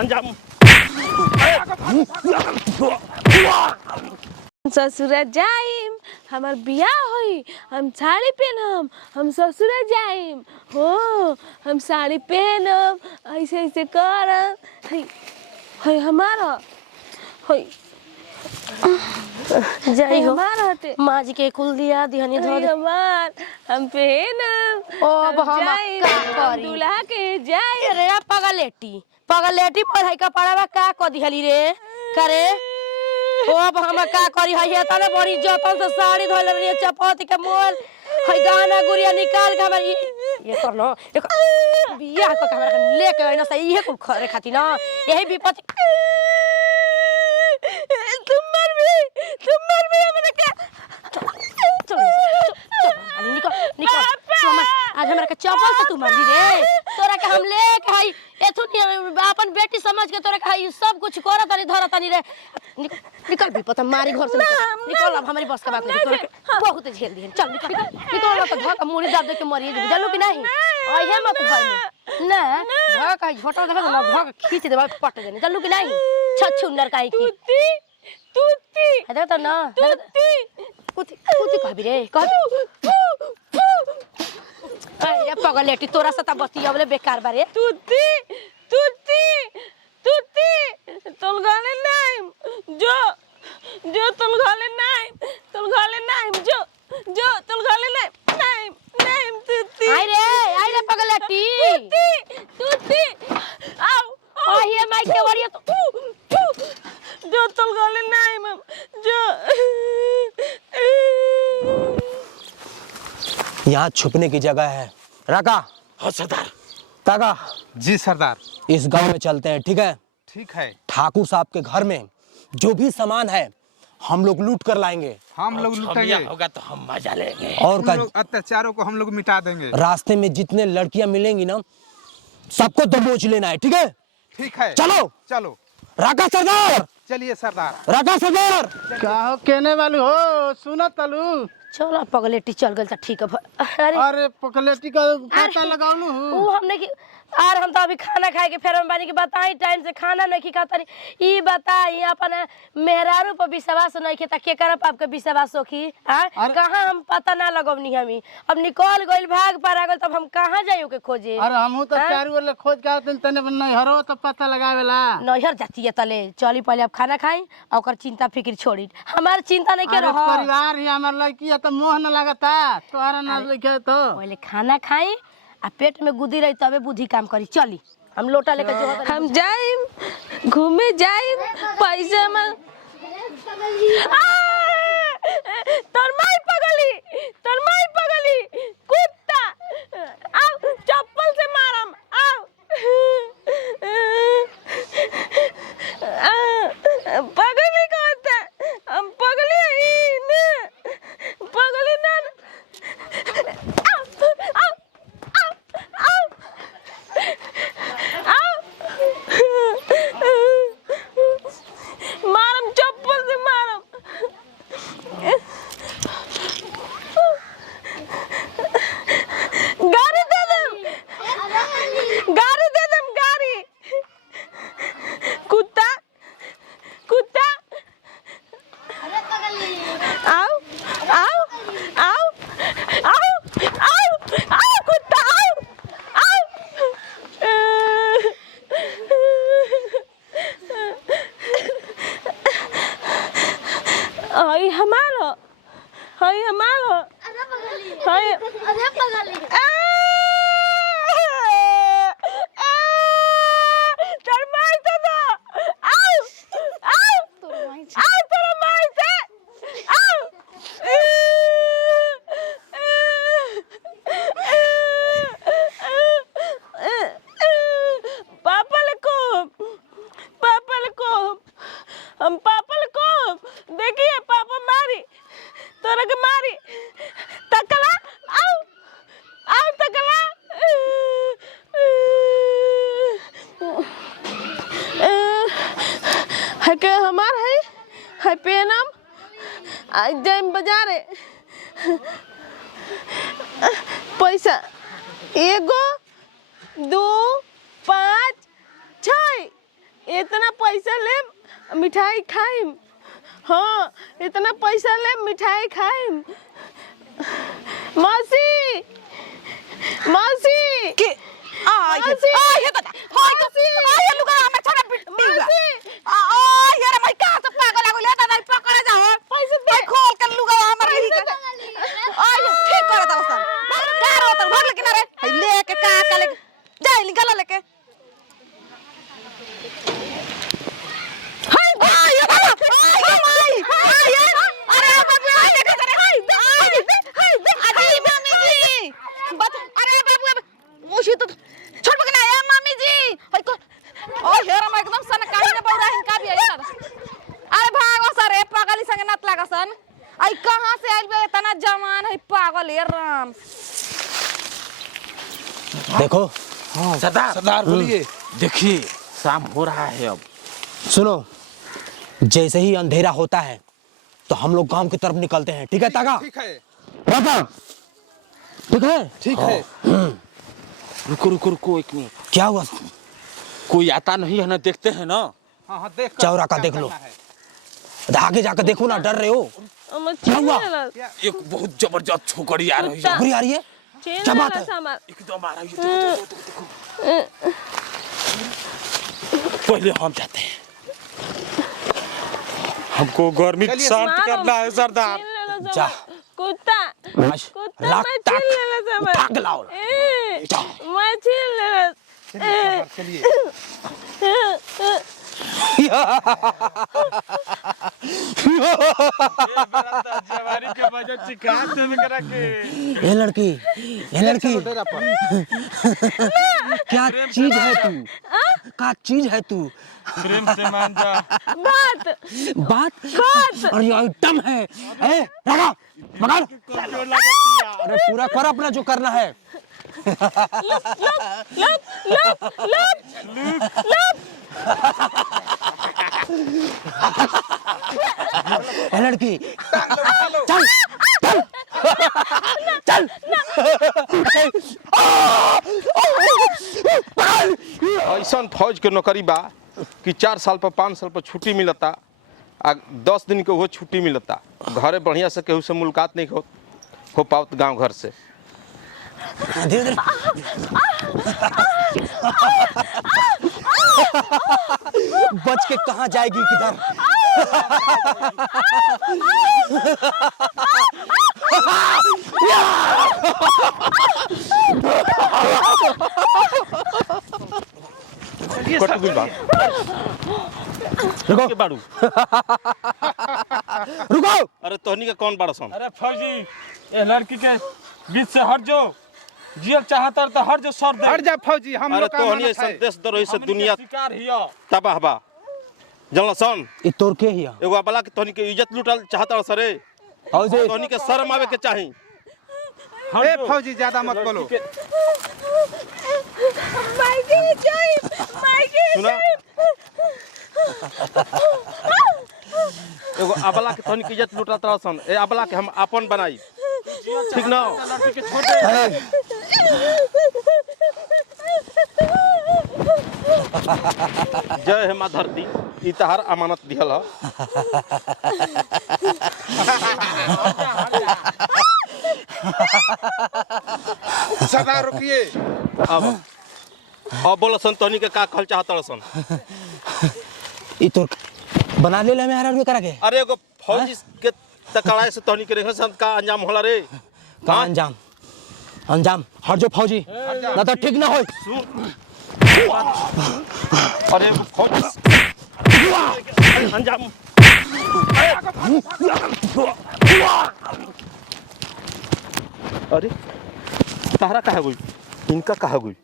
अंजाम ससुर जाइम हमार बियाह होई हम साड़ी पहनम हम ससुर जाइम हो हम साड़ी पहनम ऐसे ऐसे करम है हमारा है जाई हो हमारा माँ जी के कुल दिया दिहनी धो दे हमार हम पहनम ओ अब हम जाइम, का हम करी दूल्हा के जाइम रे पगलेटी पढ़ाई का पढ़ावा का क दिहली रे करे ओ अब हम का करी है तने बड़ी जतन से साड़ी धोल रे चपाती के मोल है गाना गुड़िया निकाल के हमर ये कर लो बियाह को हमरा के लेके ना सही है कुल खरे खाती ना यही विपत्ति तुम मर भी हमरा का चल निकल निकल आज हमरा के चपल से तू मरली रे तोरा के हम लेके हई एथु अपन बेटी समझ के तोरा के हई सब कुछ करत नहीं धरत नहीं रे निकल भी पता मारी घर से निकल अब हमारी बस का बात नहीं तोरा के बहुत झेल दी चल निकल निकल तो धक मुड़ी दाब दे के मरिए जानू कि नहीं आइए मत घर में ना धक आई झोटा देबे ना धक खींच देबे पट देने जानू कि नहीं छछुंदर काई की तुती है देख तो ना कुती कहबी रे कह अरे पगलेटी तोरा से त बतियावले बेकार बारे तुती तुल गाले नहीं जो तुल गाले नहीं जो तुल गाले नहीं तुती आई रे पगलेटी तुती आओ ये माइक के वरिया तो जो तुल गाले नहीं मम जो यहाँ छुपने की जगह है राका। हाँ सरदार। काका जी सरदार। इस गांव में चलते हैं ठीक है। ठीक है। ठाकुर साहब के घर में जो भी सामान है हम लोग लूट कर लाएंगे। हम लोग लूटेंगे होगा तो हम मजा लेंगे और अत्याचारों को हम लोग मिटा देंगे। रास्ते में जितने लड़कियां मिलेंगी ना सबको दबोच लेना है ठीक है। ठीक है चलो चलो राका सरदार। चलिए सरदार। राका सरदार क्या हो कहने वाली हो सुनो तलू चलो पगलेटी चल गल त ठीक है अरे पकलेटी का पता लगाऊं वो हमने की आर हम तो अभी खाना खाए के फेर हम बानी के बताई टाइम से खाना नहीं खी खातरी ई बताई अपन मेहरारू पर विश्वास नहीं के त के करब आपके विश्वास होखी कहां हम पता ना लगवनी हमी अब निकल गइल भाग पर आ गइल तब हम कहां जाइयो के खोजे। अरे हमहू तो चारू वाले खोज के तने नहीं हरो तो पता लगावेला नैहर जाती है तले चली पहले अब खाना खाई और ओकर चिंता फिक्र छोड़ी हमार चिंता नहीं के रहो परिवार ही हमार लड़की है तो मोह न लगता तोहरा ना लिखे तो पहले खाना खाई आ पेट में गुदी रही तबे बुद्धि काम करी चली हम लोटा लेकर जो हम जाइम घूमे जाइम पैसा में तोर माई पगली कुत्ता आओ चप्पल से मारम आओ पगली कहता हम पगली ना मारम चप्पल से मारम गाड़ी दे दम गाड़ी कुत्ता आओ कुत्ता आओ हई हमारो हई तोर माई तो दो आओ तोर माई से आओ पापा को देखिए पापा मारी तोरा के मारी तकला आओ तकला है के हमार है पेनम आज जाइम बाजारे पैसा 1 2 5 6 पैसा ले मिठाई खाइम। हाँ इतना पैसा ले मिठाई खाइम। मौसी मौसी के आ ये कता होय तो आ ये लुगा हमें छोड़ा पिट्टी आ यार मैं कहां से पागल आ गइल दादा पकड़ा जा है पैसे दे खोल के लुगा हमर लिही के आ ये ठीक करत अवस्था डर होत भाग किनारे है लेके का ले जा निकल लेके हाय आ ये बाबा आ माई आ ये अरे बाबू आ लेके करे हाय अजी मम्मी जी बत अरे बाबू मुशी तो छोड़ के ना ए मम्मी जी हाय को ओ हेरा मैं एकदम सन काहे ने बौरा हिन का भी आइल दादा अरे भागो सर ए पागली संग नत लागा सन आई कहां से आइल बे इतना जवान है पागल हे राम देखो सरदार बोलिए। देखिए शाम हो रहा है अब। सुनो, जैसे ही अंधेरा होता है तो हम लोग गांव की तरफ निकलते हैं। ठीक है तागा? ठीक है राधा, ठीक है? ठीक है। रुको रुको रुको एक मिनट, क्या हुआ? कोई आता नहीं है ना, देखते हैं ना। हाँ हाँ देख चौरा का देख लो। आगे जाकर देखो ना, डर रहे हो? क्या हुआ? एक बहुत जबरदस्त छोकरी आ रही है। छोकरी आ रही है? क्या बात है? एकदम आ रही है। देखो। पहले हम जाते हैं, हमको गर्मी शांत करना है सरदार। जा कुत्ता लाख मैं तक छीन लेला सामान। उठा के लाओ। मैं छीन लेला। चलिए ये लड़की डेरा पर क्या चीज है तू? क्या चीज है तू? प्रेम से मान जा। बात और ये आइटम है। ए लगा मगर अरे पूरा कर अपना जो करना है। ए लड़की चल चल चल ऐसा फौज के नौकरी बा कि 4 साल पर 5 साल पर छुट्टी मिलता आ 10 दिन के वो छुट्टी मिलता। घरे बढ़िया से केहू से मुलाकात नहीं हो पावत गांव घर से। धीरे धीरे बच के कहाँ जाएगी किधर? कटबिल बा रुको के बाड़ू। रुको अरे तोहनी के कौन बाड़ा सन? अरे फौजी, ये लड़की के बीच से हट जो। जियल चाहता तो हट जो सर दे। हट जा फौजी, हम अरे लोग का तोहनी मानत ऐसा है। देश दरोही से दुनिया शिकार हिया। तबाह बा। जनला सन ये तोर के हिया एगो अबला के तोहनी के इज्जत लूटल चाहता सरे। और जे तोहनी के शर्म आवे के चाही। ए फौजी ज्यादा मत बोलो। सुना एगो अबला के तोहनी के इज्जत लूटल सन। ए अबला के हम अपन बनाई, ठीक ना? लड़की के छोटे जय हे माँ धरती, ई तहार अमानत दिहल ह। सरदार रुकिए। अब बोलो सन तोहनी के का कहल चाहत सन? ये तोर बना ले मैं हरार में करा के अरे एगो फौजी के तकड़ाए से तोहनी के रेखन सन का अंजाम होला रे? का अंजाम अंजाम हट जो फौजी ना तो ठीक ना हो। अरे एगो फौजी अंजाम अरे तारा कहा गई, इनका कहा गई।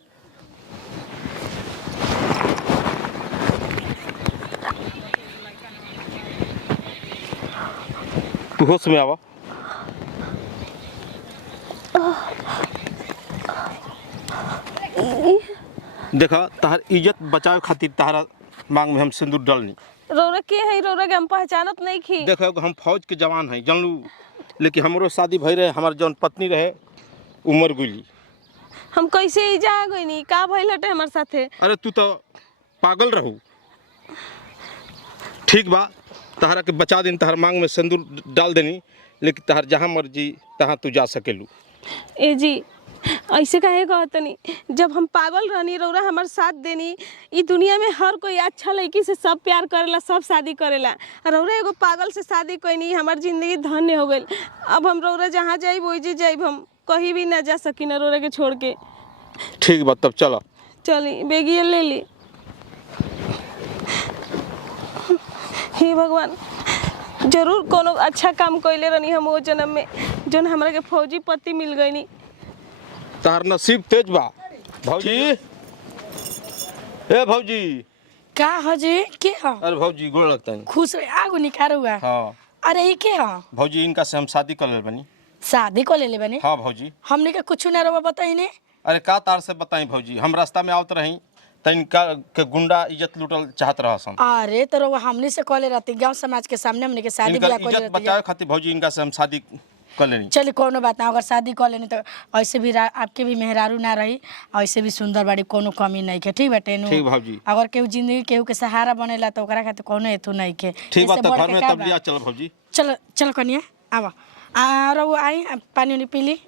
तू होश में आवा। देखा तहार इज्जत बचावे खातिर तहारा मांग में हम सिंदूर डालनी। रौरा के है? रौरा के हम पहचानत नहीं खी। देखो हम फौज के जवान हैं जानलू, लेकिन हमरो शादी भई रहे, हमार जौन पत्नी रहे उमर गुली। हम कैसे इजा आ गई नी? का भइल हटे हमर साथे? अरे तू तो पागल रहू। ठीक बा, तहरा के बचा दिन, तहर मांग में सिंदूर डाल देनी, लेकिन तहर जहाँ मर्जी तहाँ तू जा सकेलू। ए जी ऐसे काहे कहतनी, जब हम पागल रहनी रौरा हमार साथ देनी। ई दुनिया में हर कोई अच्छा लड़की से सब प्यार करेला, सब शादी करेला। रौरा एगो पागल से शादी कईनी, हमार जिंदगी धन्य हो गई। अब हम रौरा जहाँ जाइब वही जाइब, हम कहीं भी ना जा सकी ना रौरा के छोड़ के। ठीक बा, तब चलो। चली बेगिए ले ली। हे भगवान, जरूर कोनो अच्छा काम कइले रहनी हम वो जन्म में, जोन हमरा के फौजी पति मिल गईनी। तहर नसीब तेज बा। भौजी, ए भौजी। का हजी के ह? अरे भौजी गोड़ लगता है। खुश रहे, आगो निकारो हुआ। हाँ अरे ये के ह? भौजी, इनका से हम शादी कर ले बनी। शादी को ले ले बने? हाँ भौजी। हमने के कुछ ना रवा बताई ने। अरे का तार से बताई भौजी, हम रास्ता में आवत रही त इनका के गुंडा इज्जत लूटल चाहत रहसन। अरे तो रवा हमने से कॉले रहती, गांव समाज के सामने हमने के शादी इनका ब्याह कॉले इज्जत रहती। बचावे खातिर भौजी इनका से हम शादी कर लेनी। चलिए कोनो बात ना, अगर शादी कर लेनी तो ऐसे भी आपके भी मेहरारू ना रही, ऐसे भी सुंदर बाड़ी, कोनो कमी नहीं के। ठीक बाटे नु? ठीक भौजी। अगर केहू जिंदगी केहू के सहारा बनेला तो ओकरा खातिर कोनो एथु नहीं के। ठीक बात, इससे बढ़ घर के में का तब बा? लिया चल भौजी। चलो चलो कनिया आवा। आ रवा आई पानी उनी पी ली।